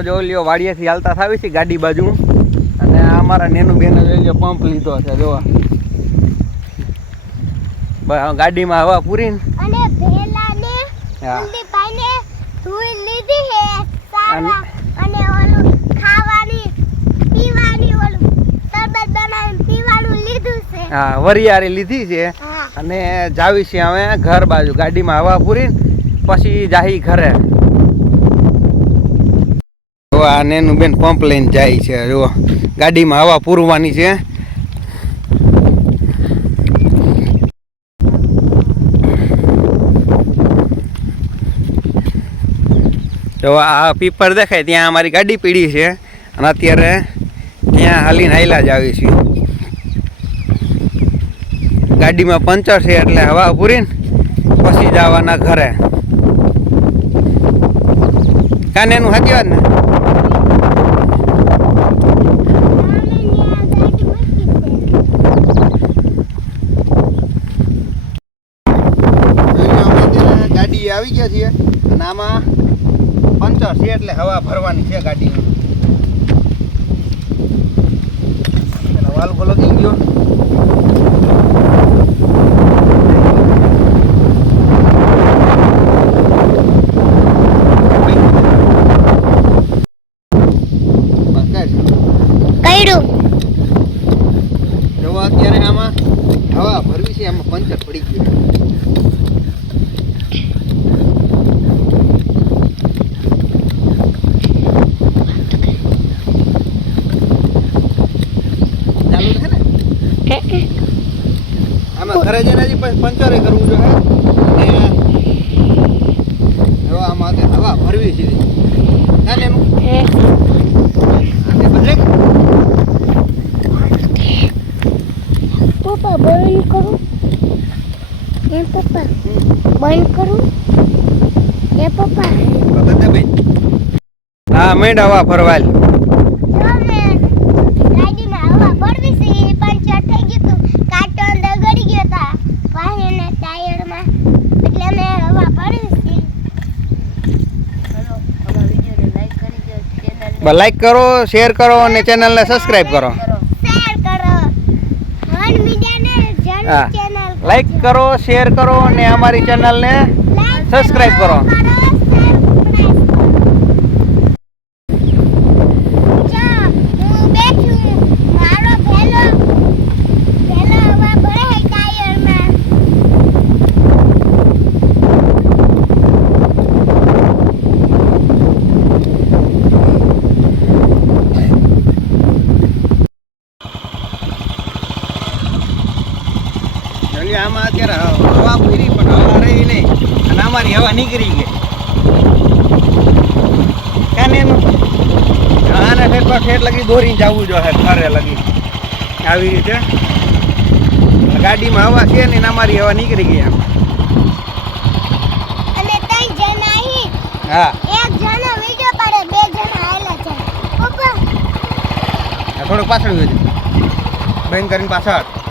જો લ્યો વાડિયાથી હાલતા થાવી છે ગાડી બાજુ અને આ અમારા નેનું બેન જોઈ લ્યો પંપ લીધો છે જોવા બસ ગાડીમાં હવા પૂરી અને ભેલાને કુલદીપભાઈને ધોઈ લીધી હે સારા અને ઓલું ખાવાની પીવાની ઓલું શરબત બનાવીને પીવાનું લીધું છે હા વરિયારી લીધી છે અને જાવી છે અમે ઘર બાજુ ગાડીમાં હવા પૂરી પછી જાહી ઘરે આ નેનું બેન પંપ લઈને જાય છે જો ગાડીમાં હવા પૂરવાની છે જો આ પીપર દેખાય ત્યાં અમારી ગાડી પીડી છે અને અત્યારે ત્યાં હાલીને હાઈલા જ આવી છે ગાડીમાં પંચર છે એટલે હવા પૂરીને પછી જવાના ઘરે કાને એનું સાચી વાત ને ગાડી આવી ગયા છીએ અને આમાં પંચર છે એટલે હવા ભરવાની છે ગાડીમાં વાલ્વ લગી ગયો અત્યારે આમાં હવા ભરવી છે આમાં પંચર પડી ગયું ચાલુ છે ને આમાં ઘરે જઈને હજી પંચરે કરવું જોઈએ અને આમાં હવા ભરવી છે ચાલે એનું બદલે પપ્પા બંધ કરું એ પપ્પા બંધ કરું એ પપ્પા હા મેંડ હવા ફરવાલ ગાડીમાં હવા ભરવી છે પંચર થઈ ગયું હતું કાંટો અંદર ગળી ગયો હતા વાહનના ટાયરમાં એટલે અમે હવા ભરવી છે લાઈક કરો શેર કરો અને ચેનલને સબસ્ક્રાઇબ કરો હા લાઈક કરો શેર કરો અને અમારી ચેનલને સબસ્ક્રાઇબ કરો આમાં અત્યારે હવા પૂરી પણ હવા રહી નહીં અને અમારી હવા નીકળી ગઈ કાને એનું આને ઠેઠ લગી દોરીને જવું જોઈએ ઘરે લગી આવી રીતે ગાડીમાં હવા છે ને અમારી હવા નીકળી ગઈ આમ અને ત્રણ જણા અહીં હા એક જણો વિડિયો પાડે બે જણા આયલા છે પપ્પા થોડું પાછળ બેન કરીને પાછળ